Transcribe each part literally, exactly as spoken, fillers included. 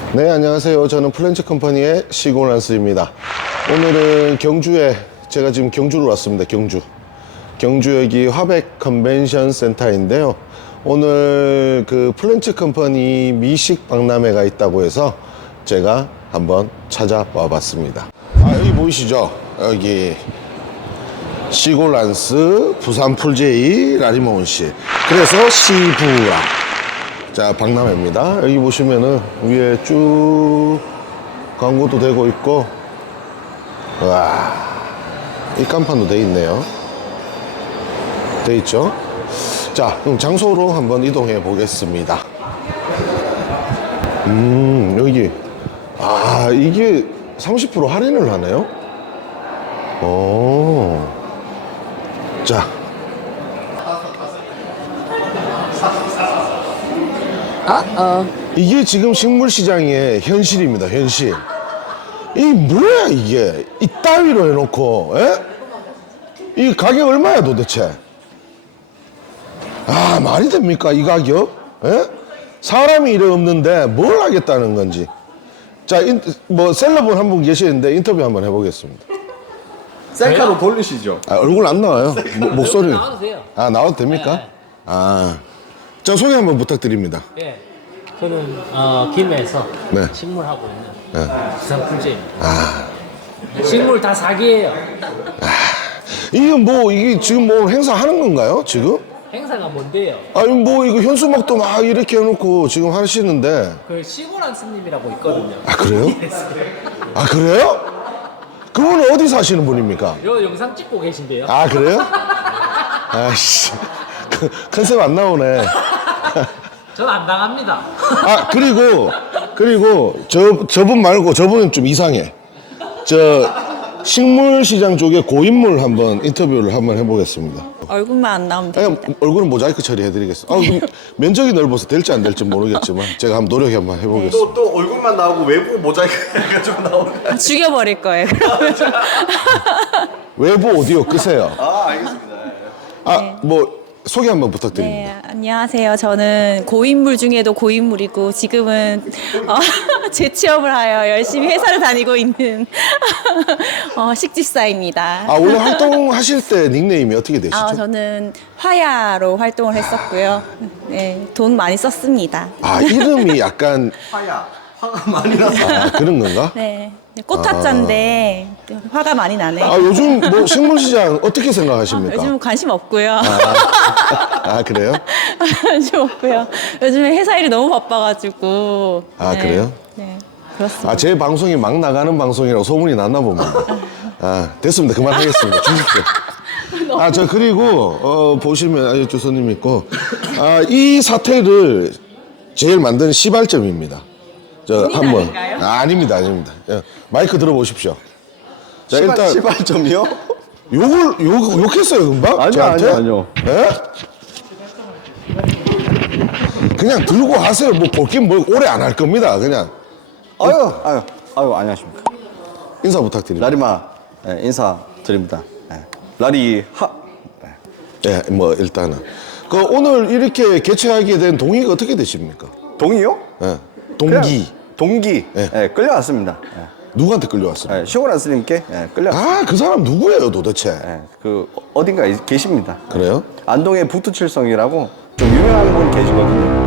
네, 안녕하세요. 저는 플랜츠 컴퍼니의 시골란스입니다. 오늘은 경주에, 제가 지금 경주로 왔습니다. 경주. 경주 여기 화백 컨벤션 센터인데요. 오늘 그 플랜츠 컴퍼니 미식 박람회가 있다고 해서 제가 한번 찾아와 봤습니다. 아, 여기 보이시죠? 여기 시골란스, 부산 풀제이, 라리모은 씨. 그래서 시부라. 자, 박람회입니다. 여기 보시면은 위에 쭉 광고도 되고 있고, 와, 이 간판도 돼 있네요. 돼 있죠? 자, 그럼 장소로 한번 이동해 보겠습니다. 음, 여기, 아, 이게 삼십 퍼센트 할인을 하네요? 오, 자. 아, 어. 이게 지금 식물시장의 현실입니다, 현실. 이 뭐야, 이게? 이따위로 해놓고, 에? 이 가격 얼마야, 도대체? 아, 말이 됩니까, 이 가격? 에? 사람이 이래 없는데 뭘 하겠다는 건지. 자, 인, 뭐, 셀러분 한 분 계시는데 인터뷰 한번 해보겠습니다. 셀카로 돌리시죠. 아, 얼굴 안 나와요. 모, 목소리. 나와도 돼요. 아, 나와도 됩니까? 네, 네. 아. 자, 소개 한번 부탁드립니다. 예. 저는 어, 김해에서 네. 식물하고 있는 부산 풀제입니다. 아. 식물 다 사기예요. 이게 뭐, 이게 지금 뭐 행사 하는 건가요, 지금? 행사가 뭔데요? 아니 뭐 이거 현수막도 막 이렇게 해놓고 지금 하시는데. 그 시골한스님이라고 있거든요. 아, 그래요? 아, 그래요? 그분은 어디 사시는 분입니까? 요 영상 찍고 계신데요. 아, 그래요? 아씨, 그, 컨셉 안 나오네. 저는 안 당합니다. 아, 그리고 그리고 저 저분 말고 저분은 좀 이상해. 저 식물시장 쪽에 고인물 한번 인터뷰를 한번 해보겠습니다. 얼굴만 안 나오면 아니, 됩니다. 얼굴은 모자이크 처리해드리겠습니다. 아, 좀 면적이 넓어서 될지 안 될지 모르겠지만 제가 한번 노력해 한번 해보겠습니다. 또, 또 얼굴만 나오고 외부 모자이크 해가지고 나오는 거 죽여버릴 거예요. 그러면. 외부 오디오 끄세요. 아, 알겠습니다. 아, 뭐 소개 한번 부탁드립니다. 네, 안녕하세요. 저는 고인물 중에도 고인물이고 지금은 어, 재취업을 하여 열심히 회사를 다니고 있는 어, 식집사입니다. 아, 원래 활동하실 때 닉네임이 어떻게 되시죠? 아, 저는 화야로 활동을 했었고요. 네, 돈 많이 썼습니다. 아, 이름이 약간 화야, 화가 많이 나서. 아, 그런 건가? 네, 꽃화자인데 화가 많이 나네요. 아, 요즘 뭐 식물시장 어떻게 생각하십니까? 요즘 관심 없고요. 아, 그래요? 관심 없고요. 요즘에 회사 일이 너무 바빠가지고. 아, 그래요? 네, 그렇습니다. 아, 제 방송이 막 나가는 방송이라고 소문이 났나 봅니다. 아, 됐습니다. 그만하겠습니다. 주십시오. 아, 저 그리고 어, 보시면 아, 이쪽 손님 있고, 아, 이 사태를 제일 만든 시발점입니다. 저 본인 한번. 아닌가요? 아, 아닙니다, 아닙니다. 예, 마이크 들어보십시오. 자, 일단 시발점이요? 욕을 욕 욕했어요, 금방? 아니요, 저한테? 아니요, 아니요. 예? 그냥 들고 하세요. 뭐 볼긴 뭐 오래 안 할 겁니다. 그냥 아유, 아유, 아유, 안녕하십니까. 인사 부탁드립니다. 라리마 네, 인사드립니다. 네. 라리 하. 네. 예, 뭐 일단은 그 오늘 이렇게 개최하게 된 동의가 어떻게 되십니까? 동이요? 예, 동기. 그냥 동기. 네. 네, 끌려왔습니다. 네. 누구한테 끌려왔어요? 네, 시골한스님께 네, 끌려왔습니다. 아, 그 사람 누구예요, 도대체? 네, 그 어딘가 이- 계십니다. 그래요? 안동의 북두칠성이라고 좀 유명한 분 계시거든요.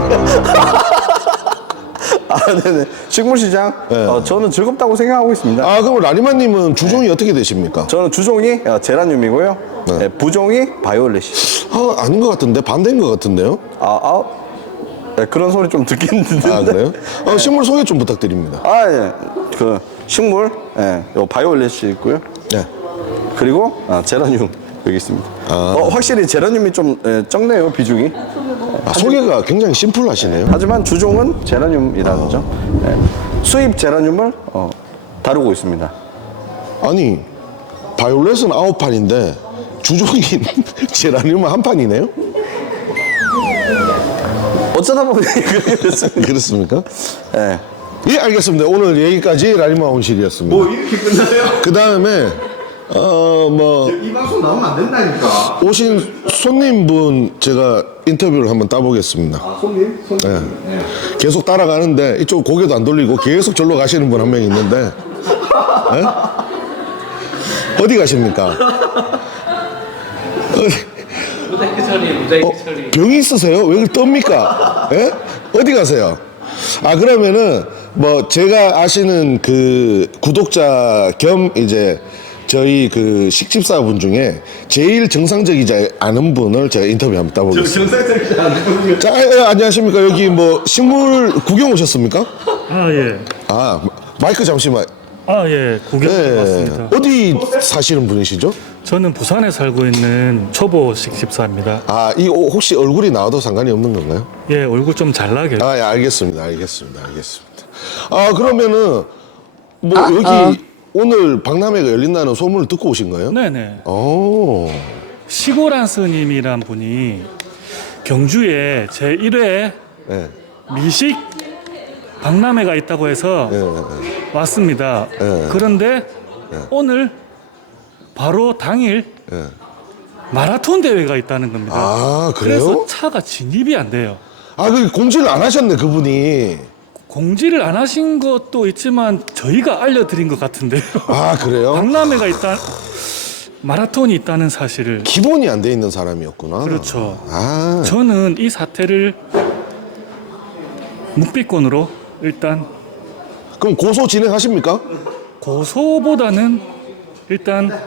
아, 네네. 식물시장 네. 어, 저는 즐겁다고 생각하고 있습니다. 아, 그럼 라리마님은 주종이 어떻게 되십니까? 저는 주종이 어, 제라늄이고요. 네. 네, 부종이 바이올렛이. 아, 아닌 것 같은데 반대인 것 같은데요? 아, 아 네, 그런 소리 좀 듣긴 듣는데. 아, 그래요? 어, 식물 소개 좀 부탁드립니다. 아, 예. 그 식물, 예, 요 바이올렛이 있고요. 네. 그리고 아, 제라늄 여기 있습니다. 아. 어, 확실히 제라늄이 좀 예, 적네요 비중이. 아, 소개가 굉장히 심플하시네요. 하지만 주종은 제라늄이라는 점. 예. 수입 제라늄을 어, 다루고 있습니다. 아니, 바이올렛은 아홉 판인데 주종인 제라늄은 한 판이네요? 어쩌다 보니 그렇게 됐습니다. 그렇습니까? 예. 예, 알겠습니다. 오늘 여기까지 라리마 온실이었습니다. 이렇게 끝나요? 그 다음에 어, 뭐, 이 방송 나오면 안 된다니까. 오신 손님분 제가 인터뷰를 한번 따보겠습니다. 아, 손님? 손님. 네. 네. 계속 따라가는데 이쪽 고개도 안 돌리고 계속 절로 가시는 분 한 명 있는데 예? 어디 가십니까? 어디, 모자이크 처리, 모자이크 어, 처리. 병이 있으세요? 왜 그렇게 떱니까? 예? 어디 가세요? 아 그러면은 뭐 제가 아시는 그 구독자 겸 이제 저희 그 식집사분 중에 제일 정상적이지 않은 분을 제가 인터뷰 한번 따보겠습니다. 정상적이지 않은 자, 예, 안녕하십니까? 여기 뭐 식물 구경 오셨습니까? 아, 예. 아 마이크 잠시만. 아, 예. 구경 네. 왔습니다. 어디 사시는 분이시죠? 저는 부산에 살고 있는 초보 식집사입니다. 아, 이 오- 혹시 얼굴이 나와도 상관이 없는 건가요? 예, 얼굴 좀 잘나게. 아, 예, 알겠습니다. 알겠습니다. 알겠습니다. 아, 그러면은 뭐 여기 오늘 박람회가 열린다는 소문을 듣고 오신 거예요? 네네. 오. 시골한 스님이란 분이 경주에 제일 회 네. 미식 박람회가 있다고 해서 예, 예. 왔습니다. 예. 그런데 오늘 바로 당일 예. 마라톤 대회가 있다는 겁니다. 아, 그래요? 그래서 차가 진입이 안 돼요. 아, 그 공지를 안 하셨네, 그분이. 공지를 안 하신 것도 있지만 저희가 알려드린 것 같은데요. 아, 그래요? 박람회가 있다, 마라톤이 있다는 사실을. 기본이 안 돼 있는 사람이었구나. 그렇죠. 아. 저는 이 사태를 묵비권으로 일단 그럼 고소 진행하십니까? 고소보다는 일단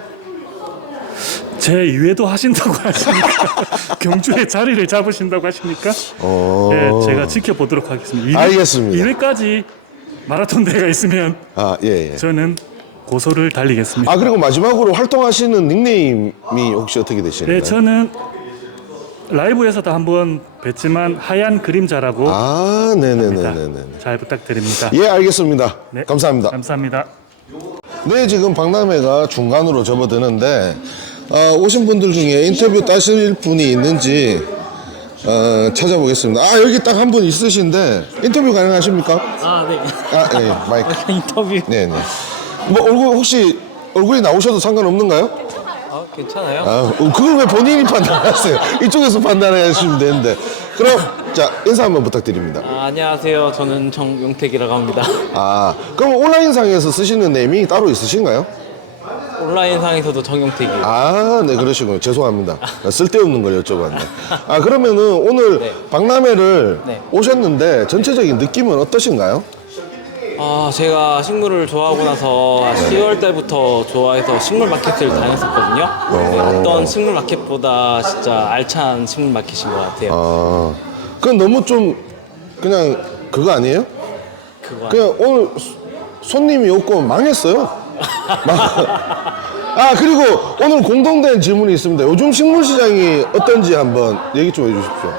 재유예도 하신다고 하시니까 경주에 자리를 잡으신다고 하시니까 어. 네, 제가 지켜보도록 하겠습니다. 알겠습니다. 일 회까지 마라톤 대회가 있으면 아, 예, 예. 저는 고소를 달리겠습니다. 아, 그리고 마지막으로 활동하시는 닉네임이 혹시 어떻게 되시나요? 네, 저는 라이브에서도 한번 뵀지만 하얀 그림자라고 아, 네네네네네. 잘 부탁드립니다. 예, 알겠습니다. 네, 감사합니다. 감사합니다. 네, 지금 박람회가 중간으로 접어드는데 어, 오신 분들 중에 인터뷰 따실 분이 있는지 어, 찾아보겠습니다. 아, 여기 딱 한 분 있으신데 인터뷰 가능하십니까? 아, 네. 아, 네, 마이크. 인터뷰. 네네. 뭐 얼굴 혹시 얼굴이 나오셔도 상관없는가요? 아, 괜찮아요? 아, 어, 그걸 왜 본인이 판단하세요? 이쪽에서 판단하시면 되는데. 그럼 자 인사 한번 부탁드립니다. 아, 안녕하세요. 저는 정용택이라고 합니다. 아, 그럼 온라인상에서 쓰시는 네임이 따로 있으신가요? 온라인상에서도 정용택이에요. 아, 네, 그러시군요. 죄송합니다. 쓸데없는 걸 여쭤봤네. 아, 그러면은 오늘 네. 박람회를 네. 오셨는데 전체적인 느낌은 어떠신가요? 아, 제가 식물을 좋아하고 나서 시월 달부터 좋아해서 식물 마켓을 다녔었거든요. 네, 어떤 식물 마켓보다 진짜 알찬 식물 마켓인 것 같아요. 아, 그건 너무 좀 그냥 그거 아니에요? 그거 그냥 오늘 소- 손님이 없고 망했어요. 망- 아, 그리고 오늘 공통된 질문이 있습니다. 요즘 식물 시장이 어떤지 한번 얘기 좀 해주십시오.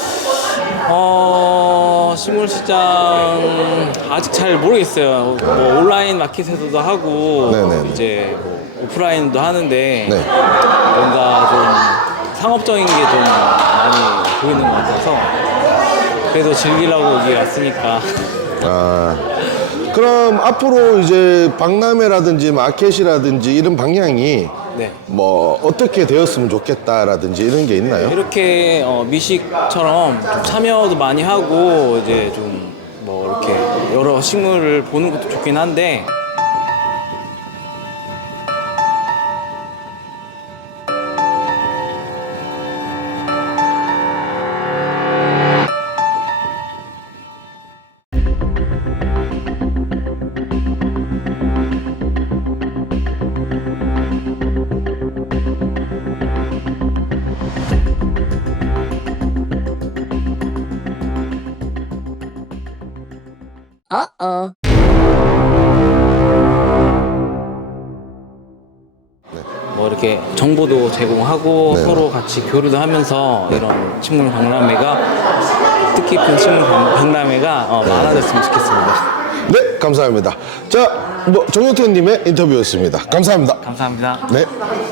어, 식물 시장 아직 잘 모르겠어요. 뭐 온라인 마켓에서도 하고 네네네. 이제 뭐 오프라인도 하는데 네. 뭔가 좀 상업적인 게 좀 많이 보이는 것 같아서 그래도 즐기려고 여기 왔으니까 아, 그럼 앞으로 이제 박람회라든지 마켓이라든지 이런 방향이 네. 뭐 어떻게 되었으면 좋겠다라든지 이런 게 있나요? 이렇게 어, 미식처럼 좀 참여도 많이 하고 이제 좀 뭐 이렇게 여러 식물을 보는 것도 좋긴 한데 Uh-oh. 뭐 이렇게 정보도 제공하고 네. 서로 같이 교류도 하면서 이런 식물 박람회가 뜻깊은 식물 박- 박람회가 어, 많아졌으면 좋겠습니다. 네, 감사합니다. 자, 뭐 정효태님의 인터뷰였습니다. 감사합니다. 감사합니다. 네.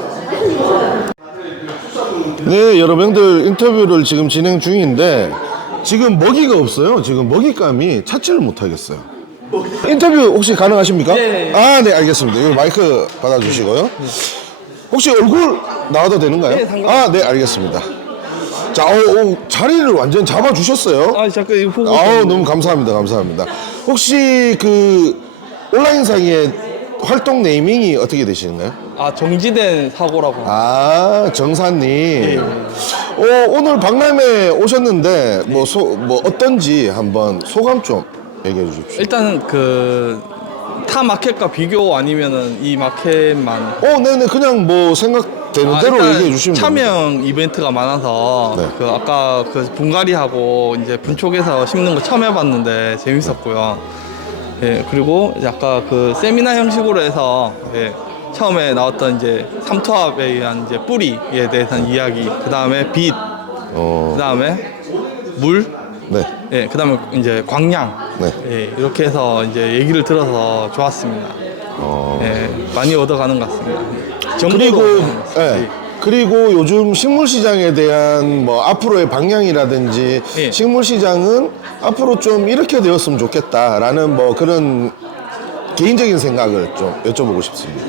네, 여러분들 인터뷰를 지금 진행 중인데 지금 먹이가 없어요. 지금 먹잇감이 찾지를 못하겠어요. 인터뷰 혹시 가능하십니까? 네. 아, 네, 알겠습니다. 여기 마이크 받아주시고요. 혹시 얼굴 나와도 되는가요? 네, 상관없- 아, 네, 알겠습니다. 자, 어, 어, 자리를 완전 잡아주셨어요. 아, 잠깐 이 후보. 아우, 너무 감사합니다. 감사합니다. 혹시 그 온라인상의 활동 네이밍이 어떻게 되시는가요? 아, 정지된 사고라고. 아, 정사님. 어, 오늘 박람회 오셨는데 뭐, 소, 뭐 어떤지 한번 소감 좀 얘기해 주십시오. 일단 그 타 마켓과 비교 아니면은 이 마켓만. 어, 네네. 그냥 뭐 생각되는 대로 일단 얘기해 주시면 됩니다. 참여형 이벤트가 많아서 네. 그 아까 그 분갈이하고 이제 분촉해서 심는 거 처음 해봤는데 재밌었고요. 예, 그리고 이제 아까 그 세미나 형식으로 해서 예, 처음에 나왔던 이제 삼투압에 의한 이제 뿌리에 대해서는 이야기, 그 다음에 빛, 어, 그 다음에 물, 네. 예, 그 다음에 이제 광량, 네. 예, 이렇게 해서 이제 얘기를 들어서 좋았습니다. 어. 예, 많이 얻어가는 것 같습니다. 정보도 그리고, 얻어가는 것 예. 같습니다. 그리고 요즘 식물 시장에 대한 뭐 앞으로의 방향이라든지 예. 식물 시장은 앞으로 좀 이렇게 되었으면 좋겠다라는 뭐 그런 개인적인 생각을 좀 여쭤보고 싶습니다.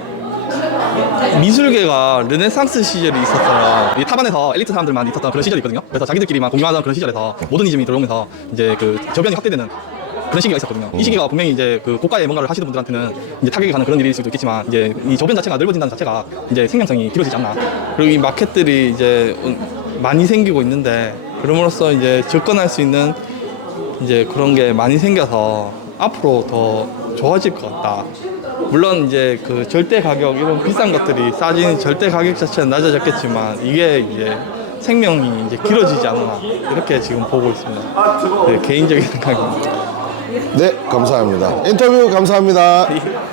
미술계가 르네상스 시절이 있었어요. 이 타반에서 엘리트 사람들만 있었던 그런 시절이 있거든요. 그래서 자기들끼리만 공유하던 그런 시절에서 모더니즘이 들어오면서 이제 그 저변이 확대되는 그런 시기가 있었거든요. 이 시기가 분명히 이제 그 고가의 뭔가를 하시는 분들한테는 이제 타격이 가는 그런 일일 수도 있겠지만, 이제 이 저변 자체가 넓어진다는 자체가 이제 생명성이 길어지지 않나. 그리고 이 마켓들이 이제 많이 생기고 있는데, 그럼으로써 이제 접근할 수 있는 이제 그런 게 많이 생겨서 앞으로 더 좋아질 것 같다. 물론 이제 그 절대 가격 이런 비싼 것들이 싸진 절대 가격 자체는 낮아졌겠지만, 이게 이제 생명이 이제 길어지지 않나 이렇게 지금 보고 있습니다. 네, 개인적인 생각입니다. 네, 감사합니다. 인터뷰 감사합니다.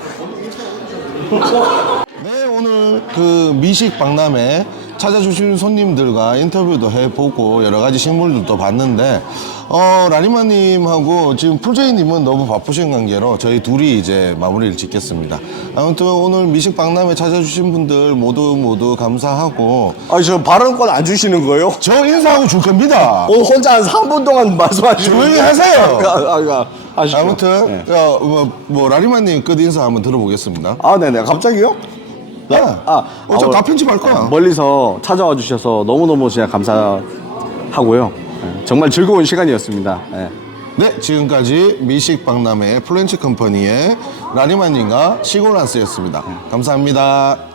네, 오늘 그 미식 박람회 찾아주신 손님들과 인터뷰도 해보고 여러 가지 식물들도 봤는데, 어, 라니마님하고 지금 풀제이님은 너무 바쁘신 관계로 저희 둘이 이제 마무리를 짓겠습니다. 아무튼 오늘 미식 박람회 찾아주신 분들 모두 모두 감사하고, 아니 저 발언권 안 주시는 거예요? 저 인사하고 줄 겁니다. 오늘 혼자 한 삼 분 동안 말씀하시는 조용히 하세요. 아, 아, 아, 아시죠? 아무튼 네. 어, 뭐, 뭐 라니마님 끝 인사 한번 들어보겠습니다. 아 네네 갑자기요? 네. 아, 어차피 아, 다 편집할 거야. 멀리서 찾아와 주셔서 너무너무 진짜 감사하고요. 네, 정말 즐거운 시간이었습니다. 네. 네, 지금까지 미식 박람회 플렌치 컴퍼니의 라니마님과 시골란스였습니다. 감사합니다.